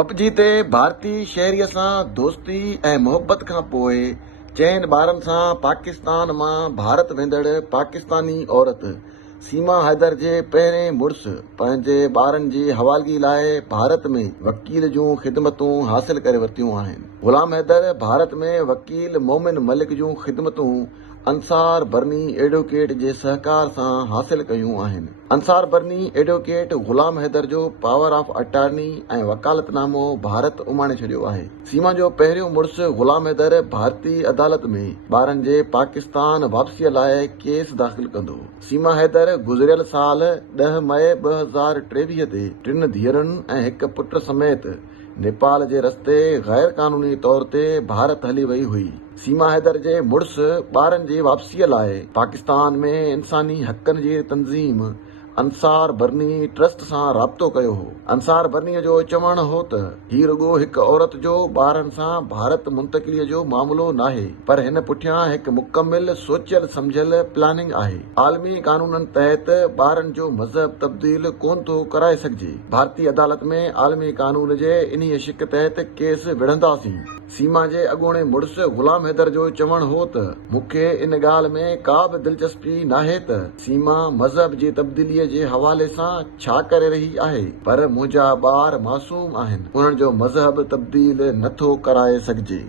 पपजी ते भारतीय शहरीअ सां दोस्ती ऐं मोहबत खां पोइ चइनि ॿारनि सां पाकिस्तान मां भारत वेंदड़ पाकिस्तानी औरत सीमा हैदर जे पहिरें मुड़ुसु पंहिंजे ॿारनि जी हवालगी लाइ भारत में वकील जूं ख़िदमतूं हासिल करे वरितियूं आहिनि। ग़ुलाम हैदर भारत में वकील मोमिन मलिक जूं ख़िदमतूं अंसार बर्नी एडवोकेट जे सहकार सां हासिल कयूं आहिनि। अंसार बर्नी एडवोकेट ग़ुलाम हैदर जो पावर ऑफ अटॉर्नी ऐं वकालतनामो भारत उमाणे छॾियो आहे। सीमा जो पहिरियों मुड़ुसु ग़ुलाम हैदर भारतीय अदालत में ॿारनि जे पाकिस्तान वापसीअ लाइ केस दाख़िल कंदो। सीमा हैदर गुज़िरियल साल 10 मई 2023 ते 3 धीअरुनि ऐं हिक पुट समेत नेपाल जे रस्ते गैर कानूनी तौर ते भारत हली वई हुई। सीमा हैदर जे मुड़ुसु ॿारनि जी वापसीअ लाइ पाकिस्तान में इंसानी हक़नि जी तंज़ीम अंसार बर्नी ट्रस्ट सां राब्तो कयो हो। अंसार बर्नीअ जो चवणु हो त ही रुगो हिकु औरत जो ॿारनि सां भारत मुंतकिलीअ जो मामलो नाहे, पर हिन पुठियां हिकु मुकमिल सोचियल समझियल प्लानिंग आहे। आलमी कानूननि तहत ॿारनि जो मज़हब तब्दील कोन थो कराए सघिजे। भारतीय अदालत में आलमी कानून जे इन्हीअ शिक तहत केस विढ़ंदासीं। सीमा जे अॻूणे मुड़ुसु ग़ुलाम हैदर जो चवणु हो त मूंखे इन ॻाल्हि में का बि दिलचस्पी नाहे त सीमा मज़हब जी तब्दीलीअ जे हवाले सां छा करे रही आहे, पर मुंहिंजा ॿार मासूम आहिनि, उन्हनि जो मज़हब तब्दील नथो कराए सघिजे।